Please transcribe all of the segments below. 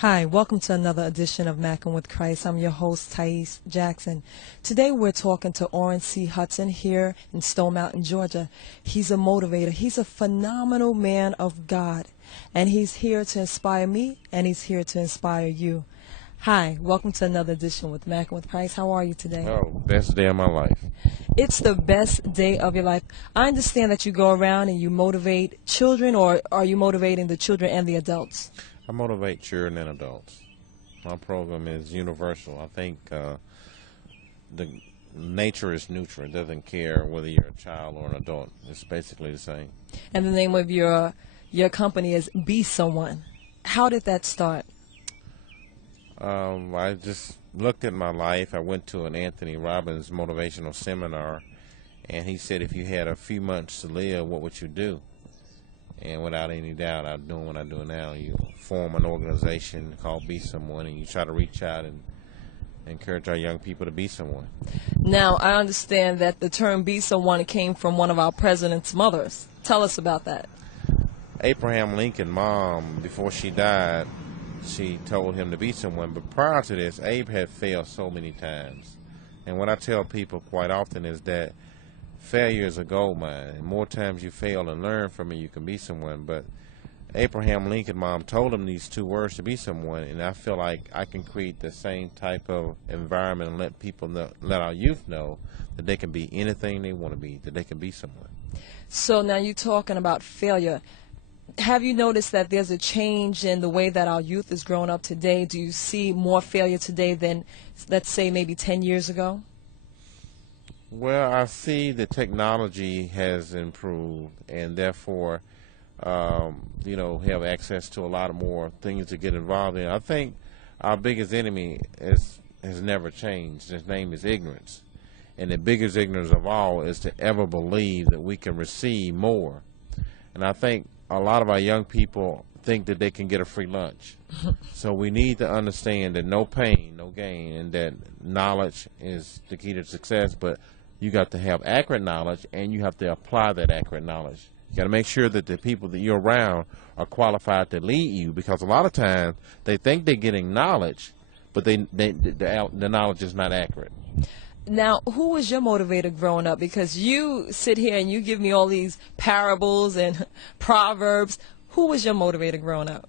Hi, welcome to another edition of MACKin with Christ. I'm your host, Thais Jackson. Today we're talking to Orrin C. Hudson here in Stone Mountain, Georgia. He's a motivator. He's a phenomenal man of God. And he's here to inspire me, and he's here to inspire you. Hi, welcome to another edition with MACKin with Christ. How are you today? Oh, best day of my life. It's the best day of your life. I understand that you go around and you motivate children, or are you motivating the children and the adults? I motivate children and adults. My program is universal. I think the nature is neutral. It doesn't care whether you're a child or an adult. It's basically the same. And the name of your company is Be Someone. How did that start? I just looked at my life. I went to an Anthony Robbins motivational seminar, and he said, if you had a few months to live, what would you do? And without any doubt, I'm doing what I do now. You form an organization called Be Someone, and you try to reach out and encourage our young people to be someone. Now, I understand that the term Be Someone came from one of our president's mothers. Tell us about that. Abraham Lincoln's mom, before she died, she told him to be someone. But prior to this, Abe had failed so many times. And what I tell people quite often is that failure is a gold mine. And more times you fail and learn from it, you can be someone. But Abraham Lincoln's mom told him these two words to be someone, and I feel like I can create the same type of environment and let people know, let our youth know that they can be anything they want to be, that they can be someone. So now you're talking about failure. Have you noticed that there's a change in the way that our youth is growing up today? Do you see more failure today than, let's say, maybe 10 years ago? Well, I see the technology has improved, and therefore, have access to a lot of more things to get involved in. I think our biggest enemy has never changed. His name is ignorance. And the biggest ignorance of all is to ever believe that we can receive more. And I think a lot of our young people think that they can get a free lunch. So we need to understand that no pain, no gain, and that knowledge is the key to success. But you got to have accurate knowledge, and you have to apply that accurate knowledge. You got to make sure that the people that you're around are qualified to lead you, because a lot of times they think they're getting knowledge, but the knowledge is not accurate. Now, who was your motivator growing up? Because you sit here and you give me all these parables and proverbs. Who was your motivator growing up?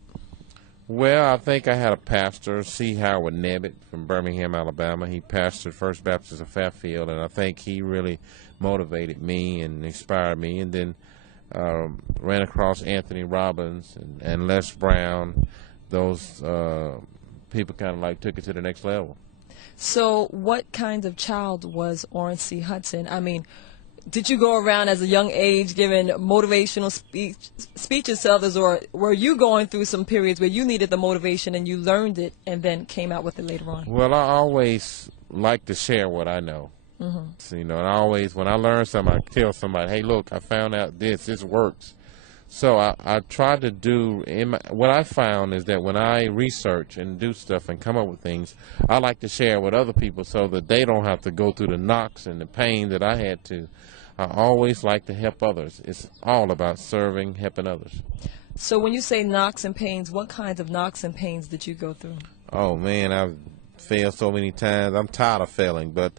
Well, I think I had a pastor, C. Howard Nebbit from Birmingham, Alabama. He pastored First Baptist of Fairfield, and I think he really motivated me and inspired me. And then ran across Anthony Robbins and Les Brown. Those people kind of like took it to the next level. So what kind of child was Orrin C. Hudson? I mean, did you go around as a young age giving motivational speeches to others, or were you going through some periods where you needed the motivation and you learned it and then came out with it later on? Well, I always like to share what I know. So, and I always, when I learn something, I tell somebody, hey, look, I found out this works. So I try to do, what I found is that when I research and do stuff and come up with things, I like to share with other people so that they don't have to go through the knocks and the pain that I had to. I always like to help others. It's all about serving, helping others. So when you say knocks and pains, what kinds of knocks and pains did you go through? Oh, man, I've failed so many times. I'm tired of failing, but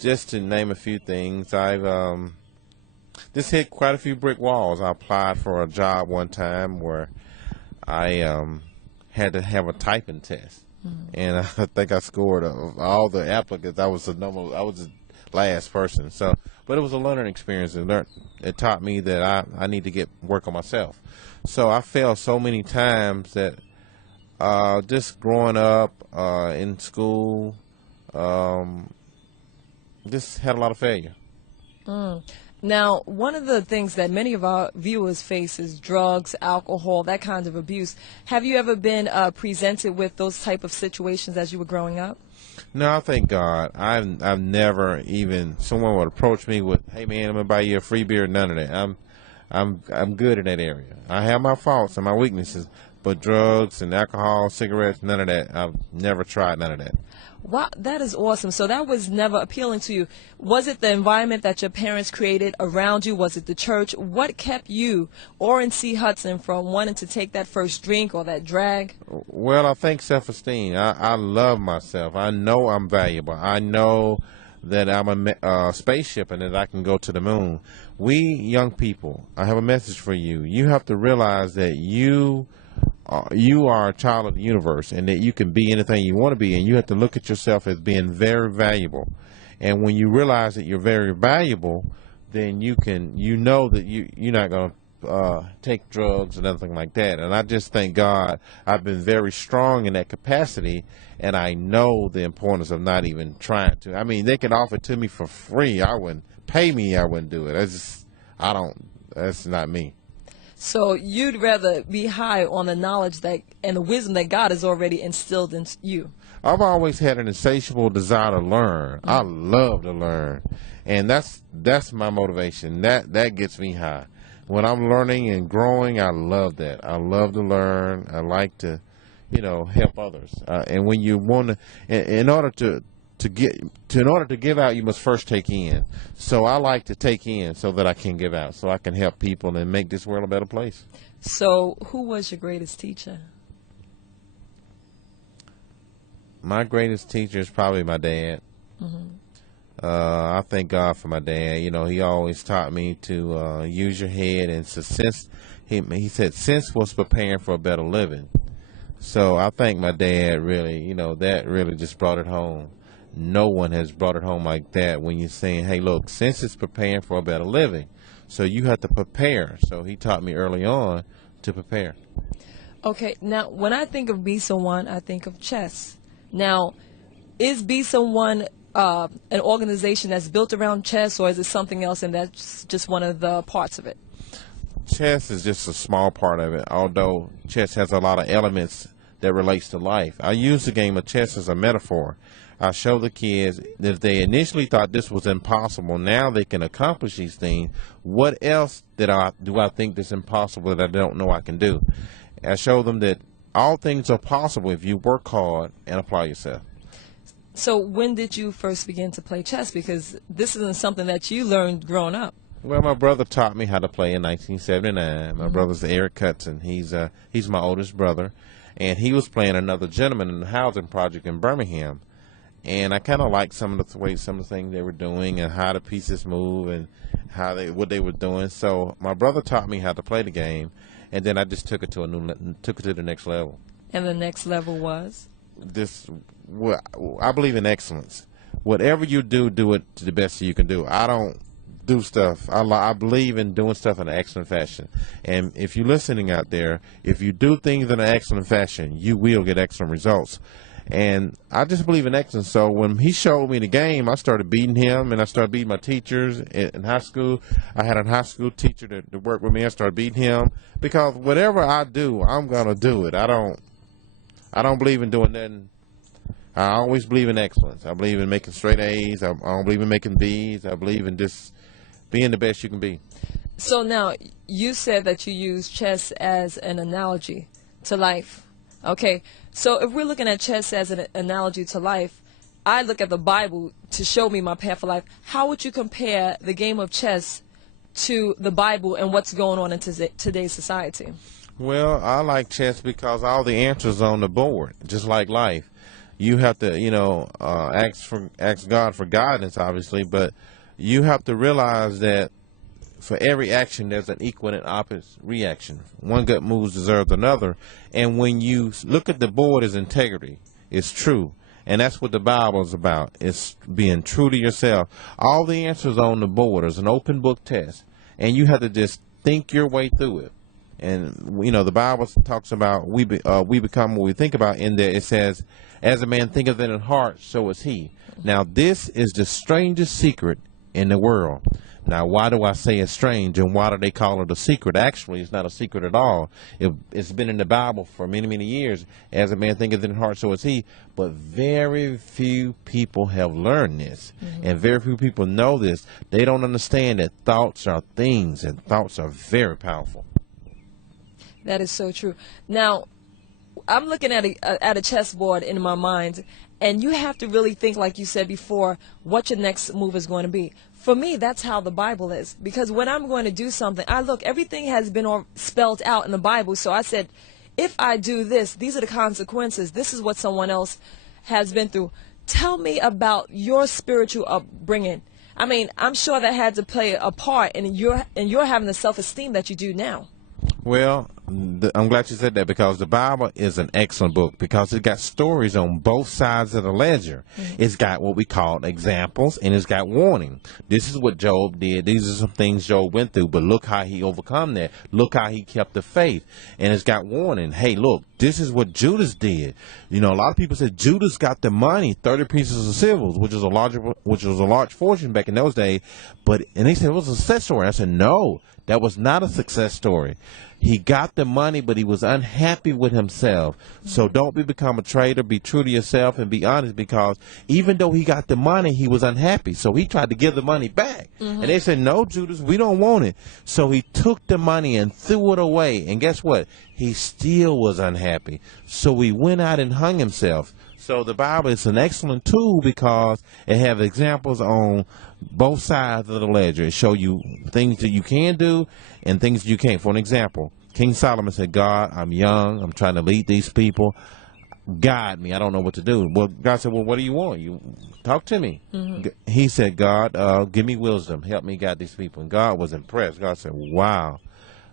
just to name a few things, I've just hit quite a few brick walls. I applied for a job one time where I had to have a typing test, and I think I scored of all the applicants. I was the last person. So, but it was a learning experience, and it taught me that I need to work on myself. So I failed so many times that just growing up in school, just had a lot of failure. Now, one of the things that many of our viewers face is drugs, alcohol, that kind of abuse. Have you ever been presented with those type of situations as you were growing up? No, I thank God. I've never even, someone would approach me with, hey man, I'm gonna buy you a free beer. None of that. I'm good in that area. I have my faults and my weaknesses, but drugs and alcohol, cigarettes, none of that. I've never tried none of that. Wow, that is awesome. So that was never appealing to you. Was it the environment that your parents created around you? Was it the church? What kept you, Orrin C. Hudson, from wanting to take that first drink or that drag? Well, I think self-esteem. I love myself. I know I'm valuable. I know that I'm a spaceship and that I can go to the moon. We young people, I have a message for you. You have to realize that you are a child of the universe and that you can be anything you want to be, and you have to look at yourself as being very valuable. And when you realize that you're very valuable, then you know that you're not going to take drugs and anything like that. And I just thank God I've been very strong in that capacity, and I know the importance of not even trying to. I mean, they can offer it to me for free. I wouldn't pay me. I wouldn't do it. That's not me. So you'd rather be high on the knowledge that and the wisdom that God has already instilled in you. I've always had an insatiable desire to learn. I love to learn, and that's my motivation. That gets me high. When I'm learning and growing, I love that. I love to learn. I like to, help others. And when you want to, in order to give out, you must first take in. So I like to take in so that I can give out, so I can help people and make this world a better place. So who was your greatest teacher? My greatest teacher is probably my dad. Mm-hmm. I thank God for my dad. He always taught me to use your head, and since he said sense was preparing for a better living. So I thank my dad really. That really just brought it home. No one has brought it home like that when you're saying, hey, look, sense is preparing for a better living. So you have to prepare. So he taught me early on to prepare. Okay, now when I think of Be Someone, I think of chess. Now, is Be Someone an organization that's built around chess, or is it something else and that's just one of the parts of it? Chess is just a small part of it, although chess has a lot of elements that relates to life. I use the game of chess as a metaphor. I show the kids that if they initially thought this was impossible, now they can accomplish these things. What else do I think that's impossible that I don't know I can do? I show them that all things are possible if you work hard and apply yourself. So when did you first begin to play chess? Because this isn't something that you learned growing up. Well, my brother taught me how to play in 1979. My brother's Orrin Hudson. He's my oldest brother, and he was playing another gentleman in the housing project in Birmingham. And I kind of liked some of the things they were doing and how the pieces move and what they were doing. So my brother taught me how to play the game, and then I just took it to the next level. And the next level was? I believe in excellence. Whatever you do it to the best you can do. I don't do stuff. I believe in doing stuff in an excellent fashion. And if you're listening out there, if you do things in an excellent fashion, you will get excellent results. And I just believe in excellence. So when he showed me the game, I started beating him, and I started beating my teachers in high school. I had a high school teacher that worked with me. I started beating him because whatever I do, I'm gonna do it. I don't believe in doing nothing. I always believe in excellence. I believe in making straight A's. I don't believe in making B's. I believe in just being the best you can be. So now, you said that you use chess as an analogy to life. Okay, so if we're looking at chess as an analogy to life, I look at the Bible to show me my path for life. How would you compare the game of chess to the Bible and what's going on in today's society? Well, I like chess because all the answers are on the board, just like life. You have to, ask God for guidance, obviously, but you have to realize that for every action, there's an equal and opposite reaction. One good move deserves another. And when you look at the board as integrity, it's true. And that's what the Bible is about. It's being true to yourself. All the answers on the board. It's an open book test. And you have to just think your way through it. And, the Bible talks about we become what we think about. In there it says, as a man thinketh in his heart, so is he. Now, this is the strangest secret in the world. Now, why do I say it's strange, and why do they call it a secret? Actually, it's not a secret at all. It's been in the Bible for many, many years. As a man thinketh in his heart, so is he. But very few people have learned this, and very few people know this. They don't understand that thoughts are things, and thoughts are very powerful. That is so true. Now, I'm looking at a chessboard in my mind, and you have to really think, like you said before, what your next move is going to be. For me, that's how the Bible is. Because when I'm going to do something, everything has been all spelled out in the Bible. So I said, if I do this, these are the consequences. This is what someone else has been through. Tell me about your spiritual upbringing. I mean, I'm sure that had to play a part in your having the self-esteem that you do now. Well, I'm glad you said that, because the Bible is an excellent book, because it got stories on both sides of the ledger. It's got what we call examples, and it's got warning. This is what Job did. These are some things Job went through, but look how he overcome that. Look how he kept the faith. And it's got warning. Hey, look, this is what Judas did. You know, a lot of people said Judas got the money, 30 pieces of silver, which was a large fortune back in those days. And they said it was a success story. I said, no, that was not a success story. He got the money, but he was unhappy with himself. So don't become a traitor. Be true to yourself and be honest, because even though he got the money, he was unhappy. So he tried to give the money back. And they said, no, Judas, we don't want it. So he took the money and threw it away. And guess what? He still was unhappy. So he went out and hung himself. So the Bible is an excellent tool, because it has examples on both sides of the ledger. It shows you things that you can do and things that you can't. For an example, King Solomon said, God, I'm young. I'm trying to lead these people. Guide me. I don't know what to do. Well, God said, well, what do you want? You talk to me. He said, God, give me wisdom. Help me guide these people. And God was impressed. God said, wow.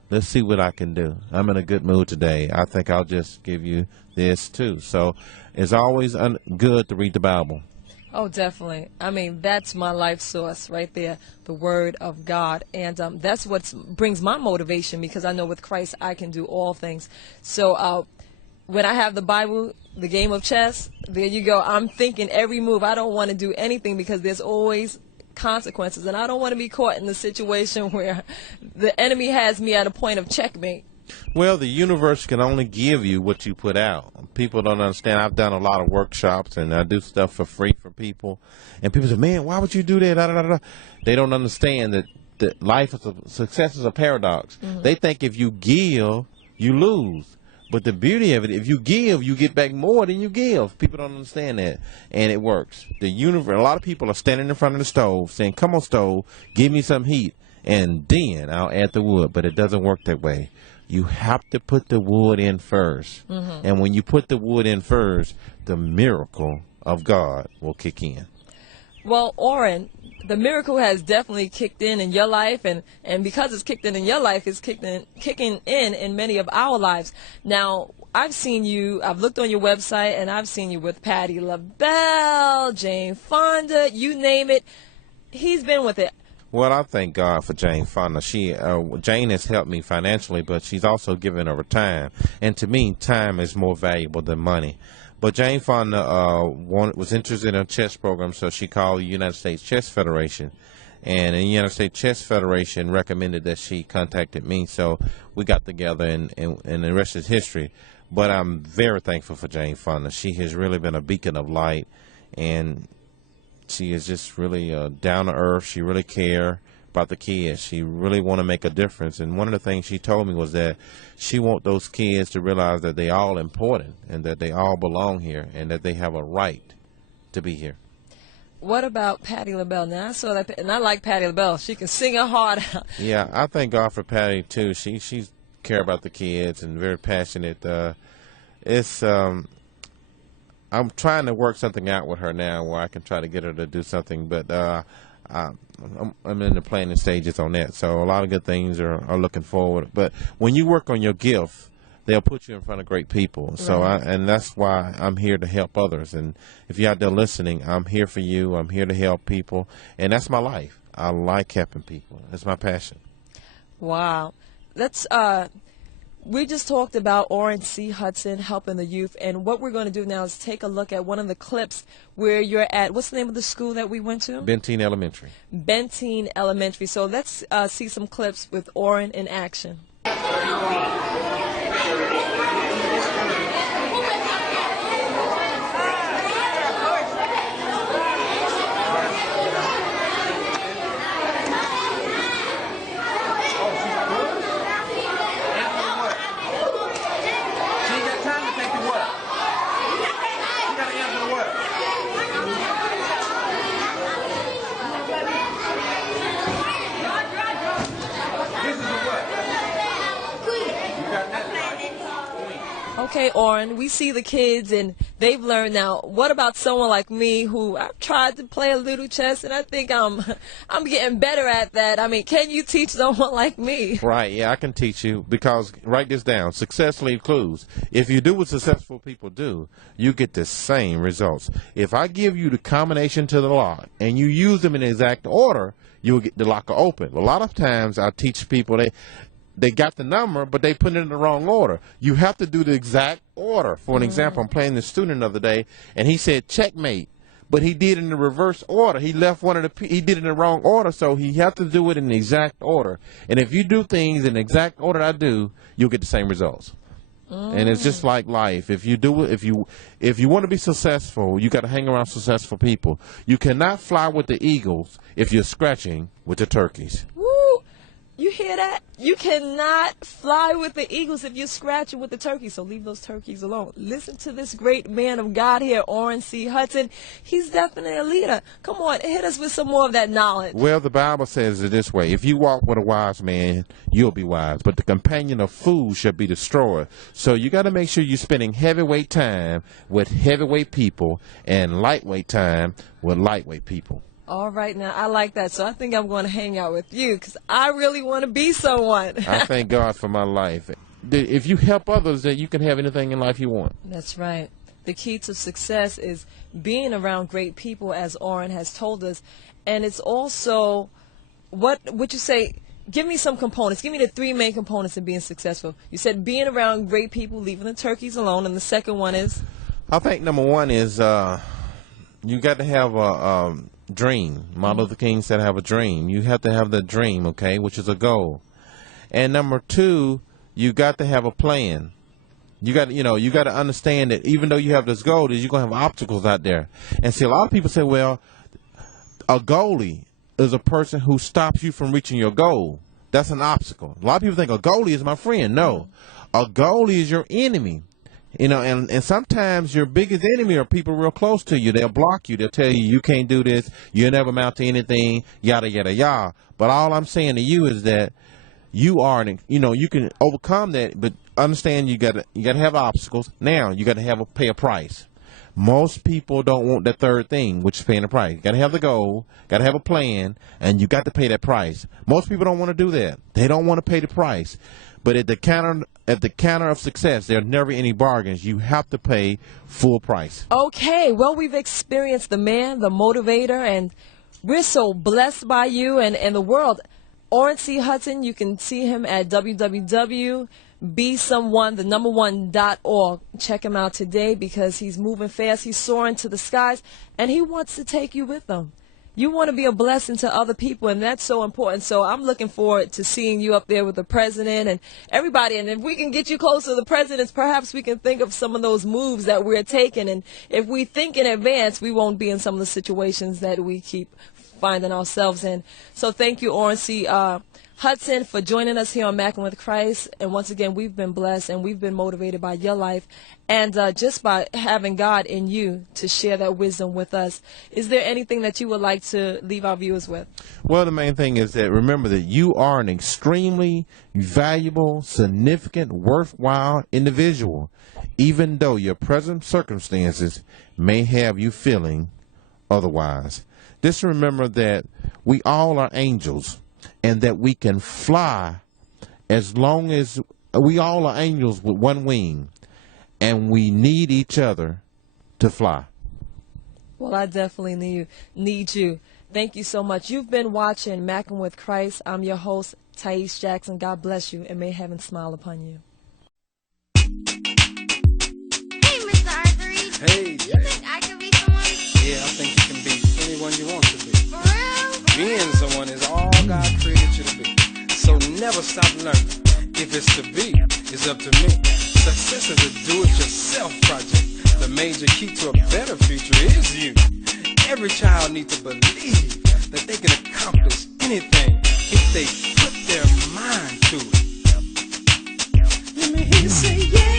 Let's see what I can do. I'm in a good mood today. I think I'll just give you this too. So it's always good to read the Bible. Oh, definitely. I mean, that's my life source right there, the Word of God. And that's what brings my motivation, because I know with Christ I can do all things. So when I have the Bible, the game of chess, there you go. I'm thinking every move. I don't want to do anything, because there's always consequences, and I don't want to be caught in the situation where the enemy has me at a point of checkmate. Well, the universe can only give you what you put out. People don't understand. I've done a lot of workshops, and I do stuff for free for people, and people say, man, why would you do that? Da, da, da, da. They don't understand that life is success is a paradox. They think if you give, you lose. But the beauty of it, if you give, you get back more than you give. People don't understand that, and it works. The universe. A lot of people are standing in front of the stove saying, come on, stove, give me some heat, and then I'll add the wood. But it doesn't work that way. You have to put the wood in first. And when you put the wood in first, the miracle of God will kick in. Well, Orrin, the miracle has definitely kicked in your life, and because it's kicked in your life, it's kicking in many of our lives. Now, I've seen you, I've looked on your website, and I've seen you with Patti LaBelle, Jane Fonda, you name it. He's been with it. Well, I thank God for Jane Fonda. Jane has helped me financially, but she's also given her time. And to me, time is more valuable than money. But Jane Fonda was interested in a chess program, so she called the United States Chess Federation. And the United States Chess Federation recommended that she contacted me, so we got together, and the rest is history. But I'm very thankful for Jane Fonda. She has really been a beacon of light, and she is just really down to earth. She really cares about the kids. She really want to make a difference. And one of the things she told me was that she want those kids to realize that they all important, and that they all belong here, and that they have a right to be here. What about Patti LaBelle? Now, I saw that, and I like Patti LaBelle. She can sing her heart out. Yeah, I thank God for Patti too. She's care about the kids and very passionate. I'm trying to work something out with her now where I can try to get her to do something, but I'm in the planning stages on that. So a lot of good things are looking forward. But when you work on your gift, they'll put you in front of great people. So and that's why I'm here to help others. And if you're out there listening, I'm here for you. I'm here to help people, and that's my life. I like helping people. That's my passion. Wow. We just talked about Orrin C. Hudson helping the youth, and what we're going to do now is take a look at one of the clips where you're at. What's the name of the school that we went to? Benteen Elementary. Benteen Elementary. So let's see some clips with Orrin in action. Okay, Orrin, we see the kids and they've learned now. What about someone like me who I've tried to play a little chess and I think I'm getting better at that. I mean, can you teach someone like me? Right, yeah, I can teach you because write this down. Success leaves clues. If you do what successful people do, you get the same results. If I give you the combination to the lock and you use them in the exact order, you'll get the locker open. A lot of times I teach people they got the number, but they put it in the wrong order. You have to do the exact order. For an example, I'm playing this student the other day, and he said checkmate, but he did it in the reverse order. He left one of he did it in the wrong order, so he have to do it in the exact order. And if you do things in the exact order I do, you'll get the same results. And it's just like life. If you do it, if you want to be successful, you got to hang around successful people. You cannot fly with the eagles if you're scratching with the turkeys. You hear that? You cannot fly with the eagles if you're scratching with the turkeys, so leave those turkeys alone. Listen to this great man of God here, Orrin C. Hudson. He's definitely a leader. Come on, hit us with some more of that knowledge. Well, the Bible says it this way. If you walk with a wise man, you'll be wise, but the companion of fools shall be destroyed. So you got to make sure you're spending heavyweight time with heavyweight people and lightweight time with lightweight people. All right, now, I like that. So I think I'm going to hang out with you because I really want to be someone. I thank God for my life. If you help others, then you can have anything in life you want. That's right. The key to success is being around great people, as Orrin has told us. And it's also, what would you say, give me some components. Give me the three main components of being successful. You said being around great people, leaving the turkeys alone. And the second one is? I think number one is you got to have a dream. Martin Luther King said have a dream. You have to have the dream, okay, which is a goal. And number two, you got to have a plan. You got to understand that even though you have this goal, that you're going to have obstacles out there. And see, a lot of people say, well, a goalie is a person who stops you from reaching your goal. That's an obstacle. A lot of people think a goalie is my friend. No, a goalie is your enemy. And sometimes your biggest enemy are people real close to you. They'll block you. They'll tell you, you can't do this. You'll never amount to anything, yada, yada, yada. But all I'm saying to you is that you can overcome that, but understand you gotta have obstacles. Now, you got to pay a price. Most people don't want that third thing, which is paying a price. You got to have the goal, got to have a plan, and you got to pay that price. Most people don't want to do that. They don't want to pay the price. But at the counter of success, there are never any bargains. You have to pay full price. Okay, well, we've experienced the man, the motivator, and we're so blessed by you and the world. Orrin C. Hudson, you can see him at www.besomeone1.org. Check him out today because he's moving fast. He's soaring to the skies, and he wants to take you with him. You want to be a blessing to other people, and that's so important. So I'm looking forward to seeing you up there with the president and everybody. And if we can get you close to the presidents, perhaps we can think of some of those moves that we're taking. And if we think in advance, we won't be in some of the situations that we keep finding ourselves in. So thank you, Orrin C. Hudson, for joining us here on MACKin with Christ. And once again, we've been blessed and we've been motivated by your life and just by having God in you to share that wisdom with us. Is there anything that you would like to leave our viewers with? Well, the main thing is that remember that you are an extremely valuable, significant, worthwhile individual, even though your present circumstances may have you feeling otherwise. Just remember that we all are angels, and that we can fly as long as we all are angels with one wing, and we need each other to fly. Well, I definitely need you. Thank you so much. You've been watching MACKin with Christ. I'm your host, Thais Jackson. God bless you, and may heaven smile upon you. Hey, Mr. Arthur. Hey. You think I could be someone? Yeah, I think you can be anyone you want to be. For real? Being someone is all God created you to be. So never stop learning. If it's to be, it's up to me. Success is a do-it-yourself project. The major key to a better future is you. Every child needs to believe that they can accomplish anything if they put their mind to it. Let me hear you say yeah.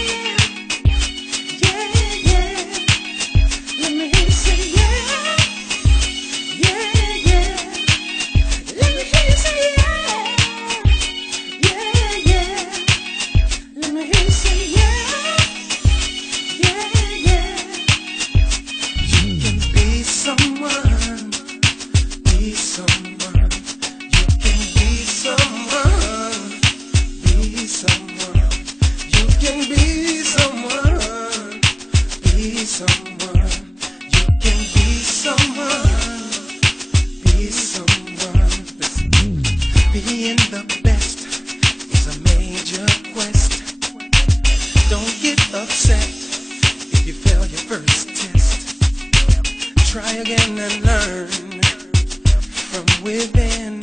get upset if you fail your first test. Try again and learn from within.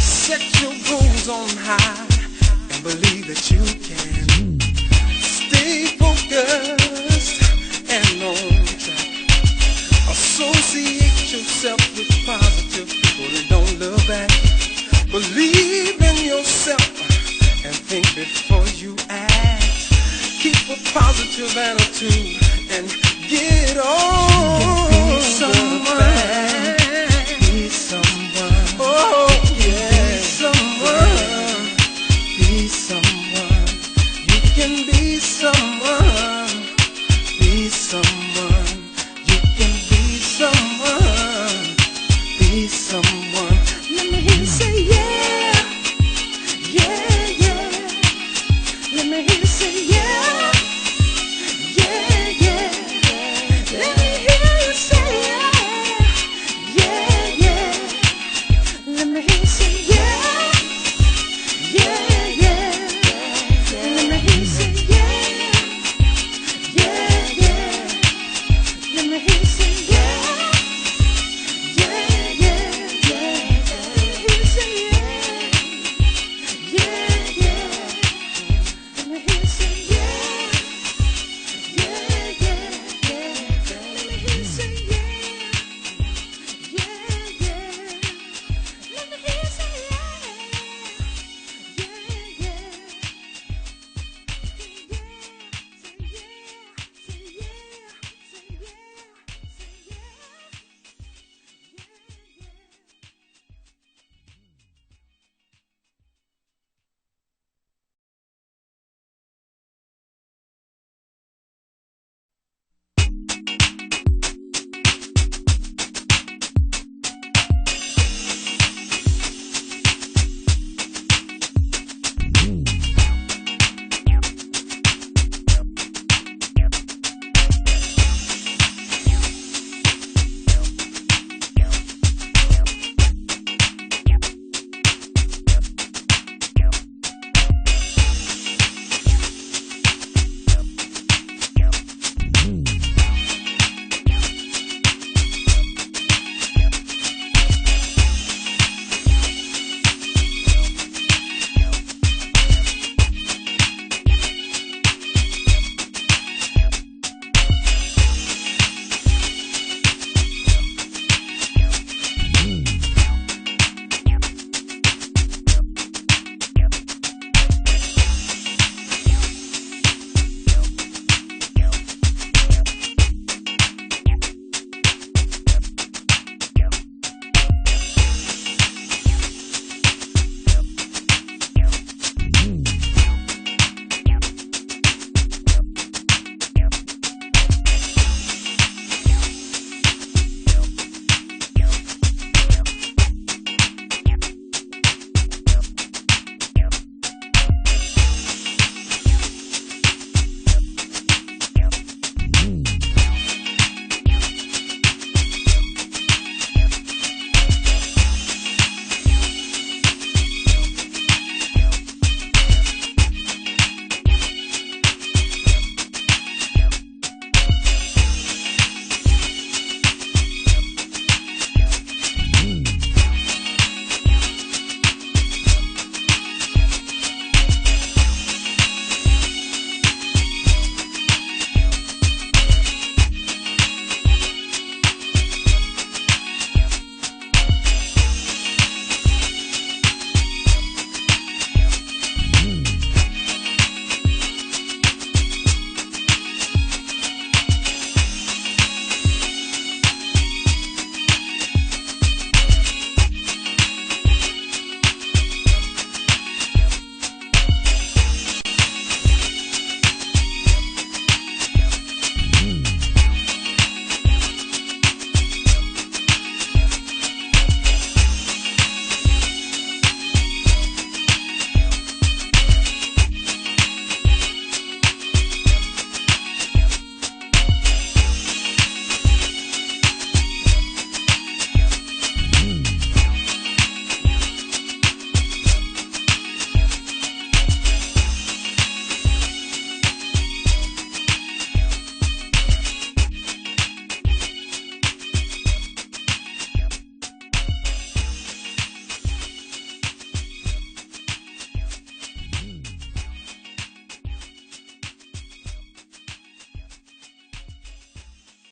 Set your goals on high and believe that you can. Stay focused and on track. Associate yourself with positive people and don't look back. Believe in yourself and think before you act. Keep a positive attitude and get on. Be someone. Be someone. Oh, yeah. Be someone. Be someone. You can be someone. Be someone. You can be someone. Be someone. Let me hear you say yeah. Yeah, yeah. Let me hear you say yeah.